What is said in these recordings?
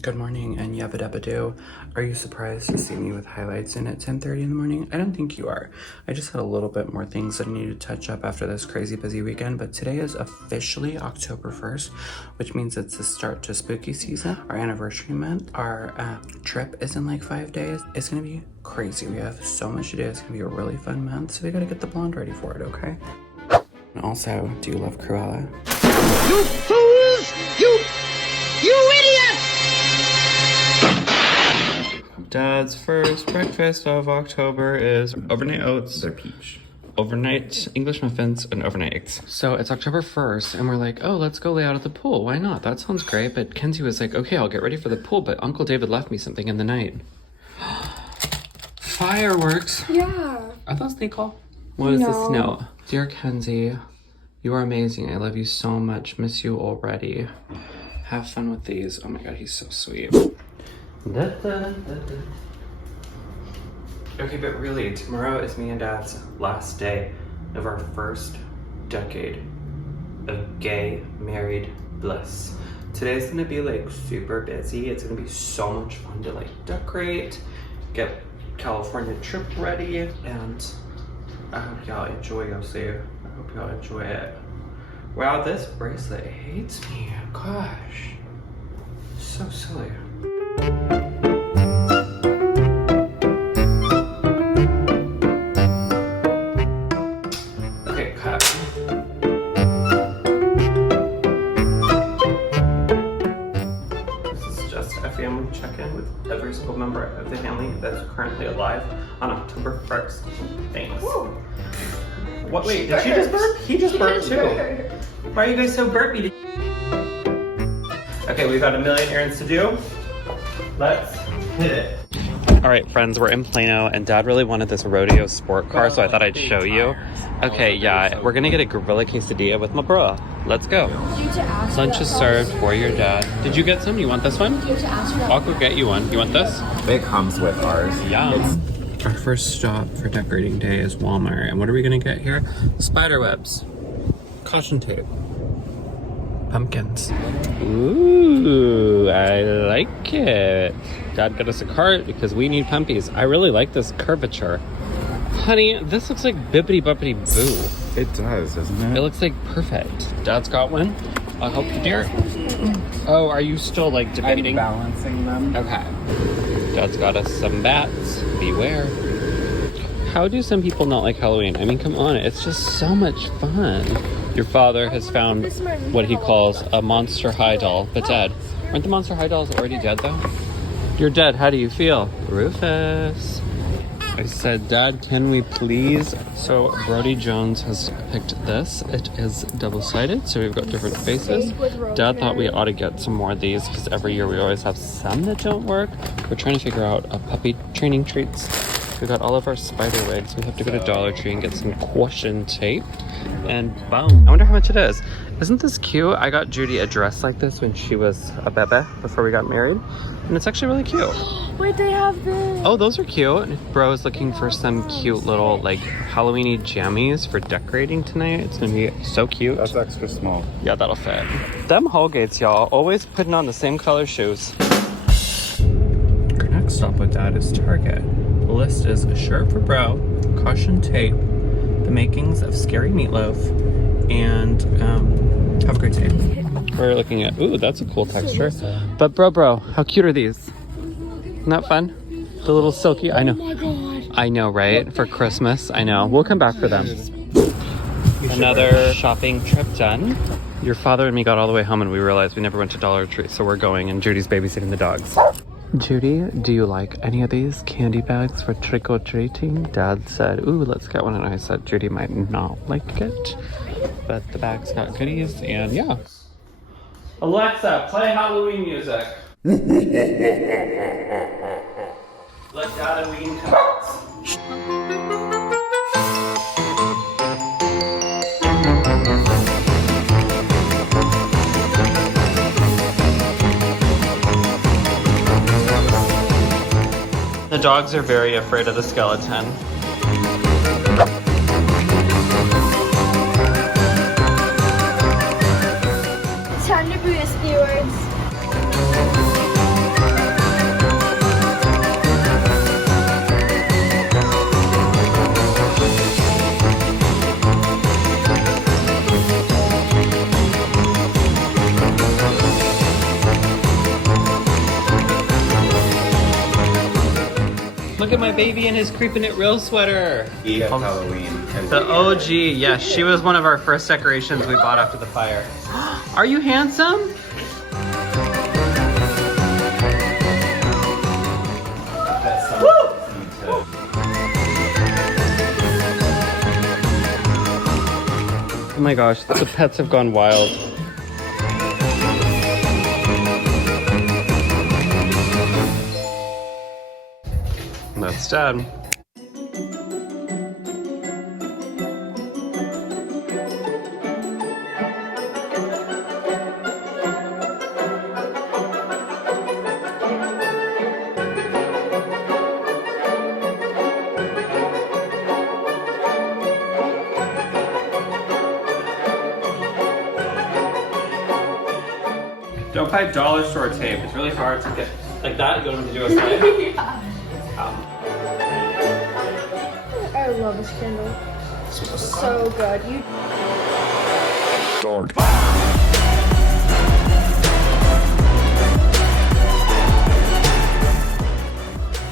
Good morning and yabba dabba doo. Are you surprised to see me with highlights in at 10:30 in the morning? I don't think you are. I just had a little bit more things that I need to touch up after this crazy busy weekend, but today is officially October 1st, which means it's the start to spooky season. Our anniversary month, our trip is in like 5 days. It's gonna be crazy. We have so much to do. It's gonna be a really fun month, so we gotta get the blonde ready for it, okay? And also, do you love Cruella? You fools! You idiots! Dad's first breakfast of October is overnight oats. They're peach. Overnight English muffins and overnight eggs. So it's October 1st and we're like, oh, let's go lay out at the pool. Why not? That sounds great. But Kenzie was like, okay, I'll get ready for the pool. But Uncle David left me something in the night. Fireworks. Yeah. Are those nickel? What is No. this note? Dear Kenzie, you are amazing. I love you so much. Miss you already. Have fun with these. Oh my God, he's so sweet. Okay, but really, tomorrow is me and Dad's last day of our first decade of gay married bliss. Today's gonna be like super busy. It's gonna be so much fun to like decorate, get California trip ready, and I hope y'all enjoy your see. I hope y'all enjoy it. Wow, this bracelet hates me. Gosh, so silly. Okay, cut. This is just a family check-in with every single member of the family that's currently alive on October 1st. Thanks. Woo. What? Wait, did she just burp? He just burped too. Why are you guys so burpy? Okay, we've got a million errands to do. Let's hit it. All right, friends, we're in Plano, and Dad really wanted this rodeo sport car, so I thought I'd show you. Okay, yeah, we're gonna get a gorilla quesadilla with my bro. Let's go. Lunch is served for your dad. Did you get some? You want this one? I'll go get you one. You want this? It comes with ours. Yum. Our first stop for decorating day is Walmart, and what are we gonna get here? Spider webs, caution tape, pumpkins. Ooh, I like it. Dad got us a cart because we need pumpies. I really like this curvature. Honey, this looks like bippity boppity boo. It does, doesn't it? It looks like perfect. Dad's got one. I'll help you, dear. Oh, are you still like debating? I'm balancing them. Okay. Dad's got us some bats. Beware. How do some people not like Halloween? I mean, come on. It's just so much fun. Your father has found what he calls a Monster High doll. But Dad, aren't the Monster High dolls already dead though? You're dead. How do you feel? Rufus. I said, Dad, can we please? So Brody Jones has picked this. It is double-sided, so we've got different faces. Dad thought we ought to get some more of these because every year we always have some that don't work. We're trying to figure out a puppy training treats. We've got all of our spider wigs. We have to go to Dollar Tree and get some caution tape. And boom. I wonder how much it is. Isn't this cute? I got Judy a dress like this when she was a bebe before we got married. And it's actually really cute. Wait, they have this. Oh, those are cute. Bro is looking for some cute little like Halloween-y jammies for decorating tonight. It's gonna be so cute. That's extra small. Yeah, that'll fit. Them Holgates, y'all, always putting on the same color shoes. Our next stop with Dad is Target. The list is a shirt for bro, caution tape, the makings of scary meatloaf, and have a great day. We're looking at, ooh, that's a cool texture. But bro, how cute are these? Isn't that fun? The little silky, I know. Oh my God. I know, right? For Christmas, I know. We'll come back for them. Another shopping trip done. Your father and me got all the way home and we realized we never went to Dollar Tree, so we're going and Judy's babysitting the dogs. Judy, do you like any of these candy bags for trick-or-treating? Dad said, ooh, let's get one. And I said, Judy might not like it, but the bag's got goodies and yeah. Alexa, play Halloween music. Let Halloween commence. The dogs are very afraid of the skeleton. It's time to be a stewards. Look at my baby in his Creepin' It Real sweater. EF Halloween. The OG, yes, she was one of our first decorations we bought after the fire. Are you handsome? Oh my gosh, the pets have gone wild. That's Dad. Don't buy dollar store tape. It's really hard to get like that. You don't have to do a slide. I love this candle. So good. You. Dog.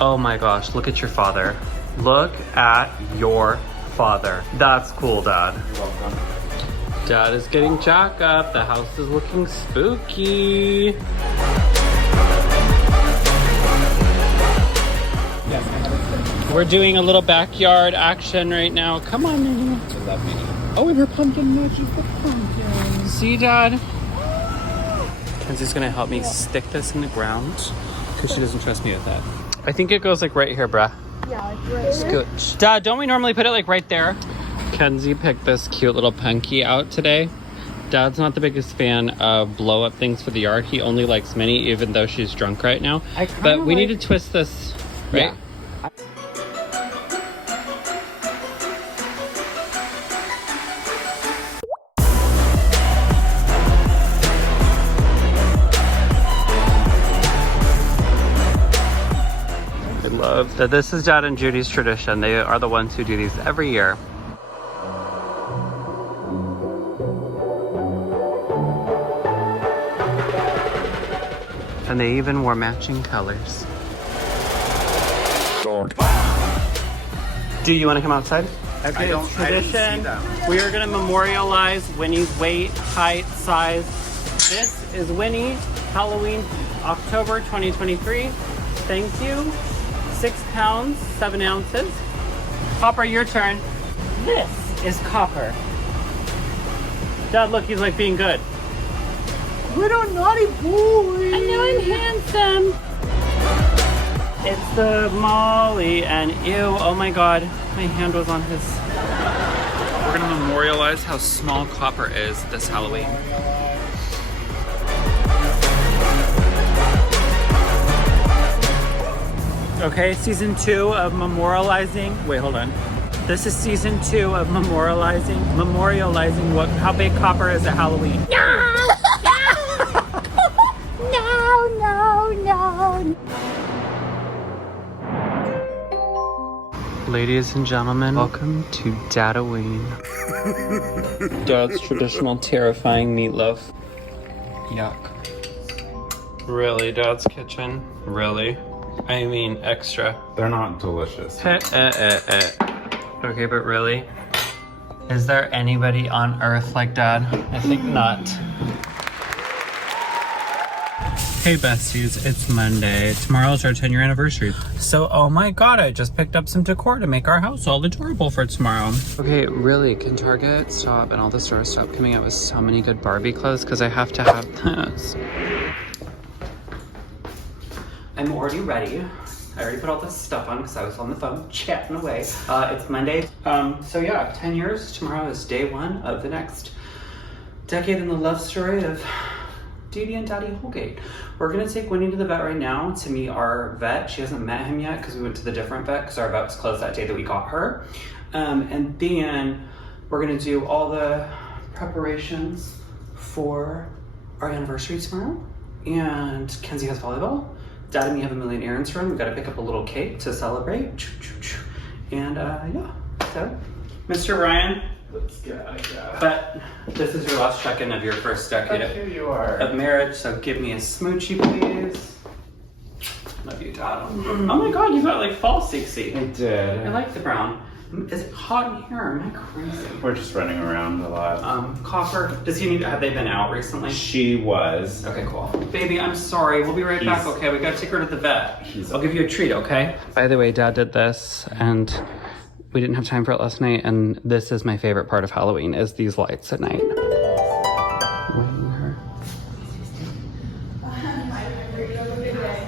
Oh my gosh, look at your father. Look at your father. That's cool, Dad. You're welcome. Dad is getting Jack up. The house is looking spooky. We're doing a little backyard action right now. Come on, Minnie. I love Minnie. Oh, and her pumpkin nudges the pumpkin. See, Dad? Kenzie's gonna help me stick this in the ground because she doesn't trust me with that. I think it goes like right here, bruh. Yeah, like right here. Scooch. Dad, don't we normally put it like right there? Kenzie picked this cute little punky out today. Dad's not the biggest fan of blow up things for the yard. He only likes Minnie, even though she's drunk right now. But we need to twist this, right? Yeah. I love that this is Dad and Judy's tradition. They are the ones who do these every year. And they even wore matching colors. Dog. Do you want to come outside? Okay, I didn't see them. We are going to memorialize Winnie's weight, height, size. This is Winnie, Halloween, October 2023. Thank you. 6 pounds, 7 ounces. Copper, your turn. This is Copper. Dad, look, he's like being good. Little naughty boy. I know I'm handsome. It's the Molly and ew, oh my God, my hand was on his. We're gonna memorialize how small Copper is this Halloween. Okay, season 2 of memorializing. Wait, hold on. This is season 2 of memorializing how big Copper is at Halloween. No. Ladies and gentlemen, welcome to Dadaween. Dad's traditional terrifying meatloaf. Yuck. Really, Dad's kitchen? Really? I mean, extra. They're not delicious. Okay, but really? Is there anybody on earth like Dad? I think not. Hey besties, it's Monday. Tomorrow's our 10-year anniversary. So, oh my God, I just picked up some decor to make our house all adorable for tomorrow. Okay, really, can Target stop and all the stores stop coming out with so many good Barbie clothes? Because I have to have this. I'm already ready. I already put all this stuff on because I was on the phone chatting away. It's Monday. So yeah, 10 years. Tomorrow is day 1 of the next decade in the love story of Dee Dee and Daddy Holgate. We're gonna take Winnie to the vet right now to meet our vet. She hasn't met him yet because we went to the different vet because our vet was closed that day that we got her. And then we're gonna do all the preparations for our anniversary tomorrow. And Kenzie has volleyball. Dad and me have a million errands to run. We gotta pick up a little cake to celebrate. And yeah, so Mr. Bryan. Let's get out of here. But this is your last check-in of your first decade Here you are. of marriage, so give me a smoochie, please. Love you, Dad. Oh my God, you got like fall 60. I did. I like the brown. Is it hot in here? Am I crazy? We're just running around a lot. Copper, does he need, have they been out recently? She was. Okay, cool. Baby, I'm sorry. We'll be right back, okay? We gotta take her to the vet. I'll give you a treat, okay? By the way, Dad did this, and we didn't have time for it last night, and this is my favorite part of Halloween, is these lights at night. Weighing her.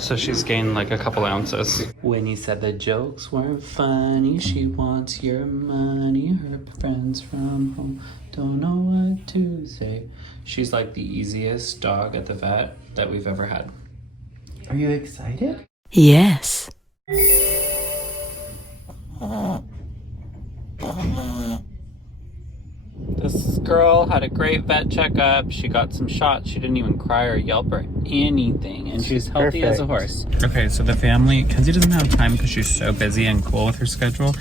So she's gained like a couple ounces. When he said the jokes weren't funny, she wants your money. Her friends from home don't know what to say. She's like the easiest dog at the vet that we've ever had. Are you excited? Yes. This girl had a great vet checkup. She got some shots. She didn't even cry or yelp or anything. And she's healthy as a horse. Okay, so the family, Kenzie doesn't have time because she's so busy and cool with her schedule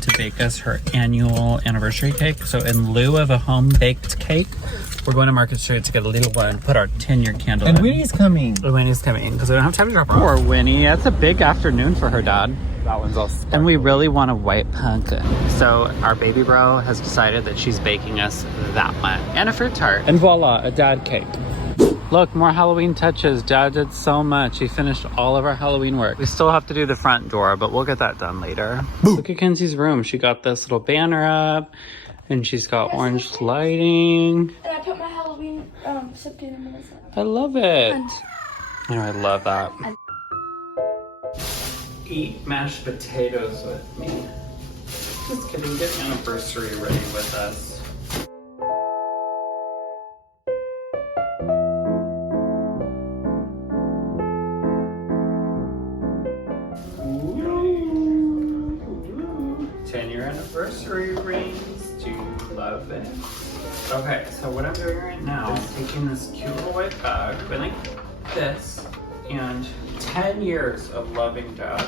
to bake us her annual anniversary cake. So in lieu of a home-baked cake, we're going to Market Street to get a little one, put our 10-year candle in. And Winnie's coming. Winnie's coming because we don't have time to drop her off. Poor Winnie. That's a big afternoon for her dad. That one's all sparkly. And we really want a white pumpkin. So our baby bro has decided that she's baking us that one. And a fruit tart. And voila, a dad cake. Look, more Halloween touches. Dad did so much. He finished all of our Halloween work. We still have to do the front door, but we'll get that done later. Look at Kenzie's room. She got this little banner up, and she's got orange lighting. And I put my Halloween soaked in minutes. I love it. You know, I love that. Eat mashed potatoes with me. Just kidding, get anniversary ready with us. Ooh, 10-year anniversary rings. Do you love it? Okay, so what I'm doing right now is taking this cute little white bag, going like this, and 10 years of loving Dad.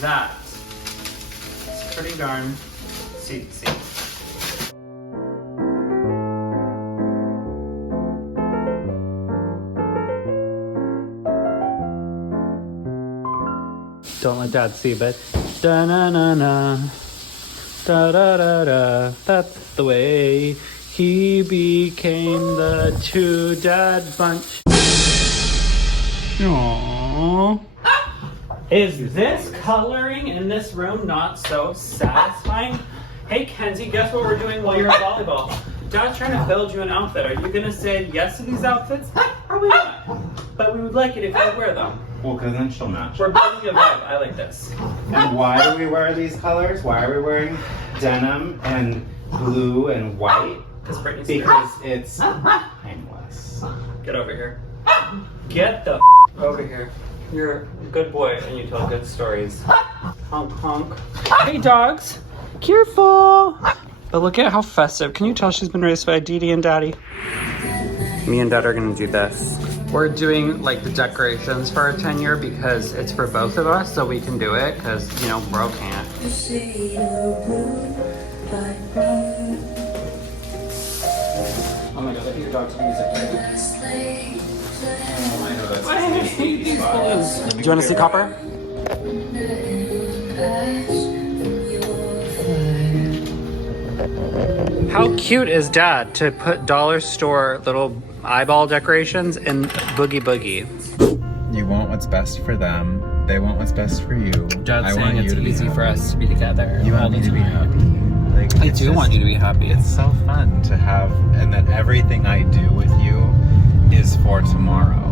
That is pretty darn sexy. Don't let Dad see, but da-na-na-na, da-da-da-da, that's the way he became the two dad bunch. Aww. Is this coloring in this room not so satisfying? Hey Kenzie, guess what we're doing while you're at volleyball? Dad's trying to build you an outfit. Are you gonna say yes to these outfits? Probably not. But we would like it if you wear them. Well, because then she'll match. We're building a vibe. I like this. And why do we wear these colors? Why are we wearing denim and blue and white? Because it's timeless. Get over here. Get the over here. You're a good boy and you tell good stories. Honk honk. Hey dogs, careful. But look at how festive. Can you tell she's been raised by Dee and Daddy? Me and Dad are gonna do this. We're doing like the decorations for our 10-year because it's for both of us, so we can do it because, you know, bro can't. Oh my God, I think your dog's music. I hate these balloons. Do you want to see Copper? How cute is Dad to put dollar store little eyeball decorations in Boogie Boogie? You want what's best for them. They want what's best for you. Dad's saying it's easy for us to be together. You want me to be happy. Like, I do want you to be happy. It's so fun to have, and that everything I do with you is for tomorrow.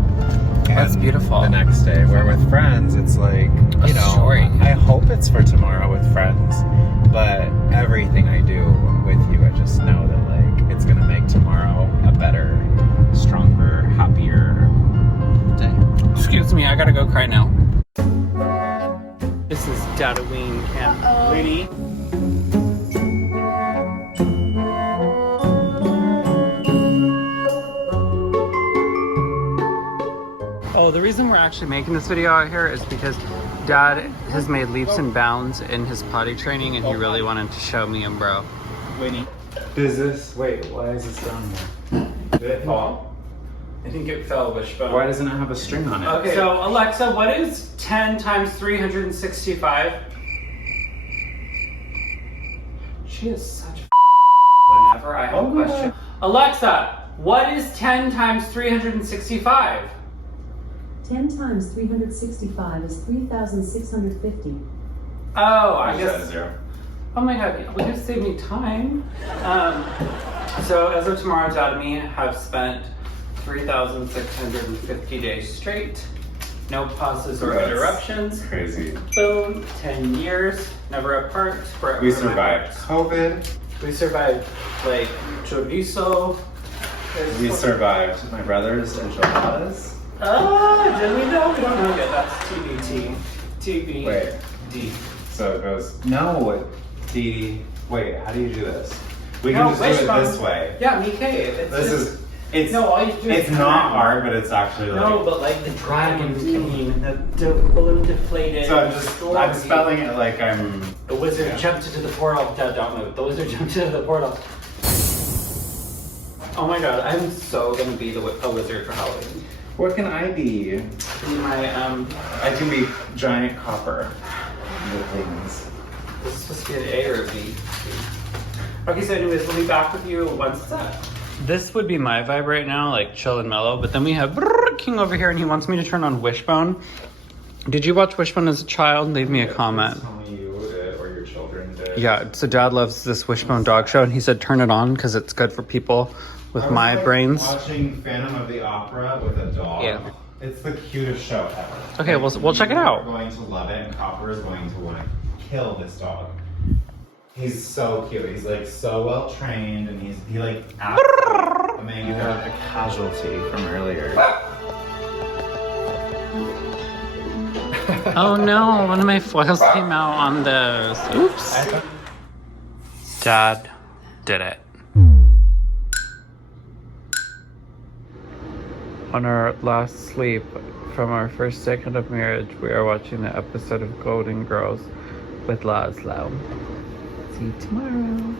That's And beautiful. The next day, where with friends, it's like, you know, story. I hope it's for tomorrow with friends, but everything I do with you, I just know that like it's gonna make tomorrow a better, stronger, happier day. Excuse me, I gotta go cry now. This is Dadaween and Winnie. reason we're actually making this video out here is because Dad has made leaps and bounds in his potty training and he really wanted to show me and bro. Winnie. Wait, why is this down there? Did it fall? I think it fell, Wishbone. Why doesn't it have a string on it? Okay, so Alexa, what is 10 times 365? She is such a whenever I have a question. Alexa, what is 10 times 365? 10 times 365 is 3,650. Oh, I Is that a guess. zero? Oh my god, will you save me time? So as of tomorrow, Dad and me have spent 3,650 days straight. No pauses or That's interruptions. Crazy. Boom, 10 years, never apart. Forever We in my survived heart. COVID. We survived like chorizo. We survived my brother's enchiladas. Oh, did we know? We don't know yet. That's TBT. TBD. Wait. So it goes, no, wait, how do you do this? We can just do it this way. Yeah, Mickey. It's no, all you do it's is not hard, but it's actually like. No, but like the dragon king, the balloon deflated. So I'm spelling it like I'm. The wizard jumped into the portal. Dad, don't move. The wizard jumped into the portal. Oh my god, I'm so gonna be a wizard for Halloween. What can I be? Be my I can be giant copper. The things. This is supposed to be an A or a B. Okay, so anyways, we'll be back with you once it's up. This would be my vibe right now, like chill and mellow, but then we have King over here and he wants me to turn on Wishbone. Did you watch Wishbone as a child? Leave me a comment. Tell me you did or your children did. Yeah, so Dad loves this Wishbone dog show and he said turn it on because it's good for people with my brains. Watching Phantom of the Opera with a dog. Yeah. It's the cutest show ever. Okay, we'll check it out. You're going to love it, and Copper is going to want to kill this dog. He's so cute. He's like so well trained, and he like acts like amazing. A casualty from earlier. Oh no, one of my foils came out on those. Oops. Dad did it. On our last sleep from our first second of marriage, we are watching the episode of Golden Girls with Laszlo. See you tomorrow.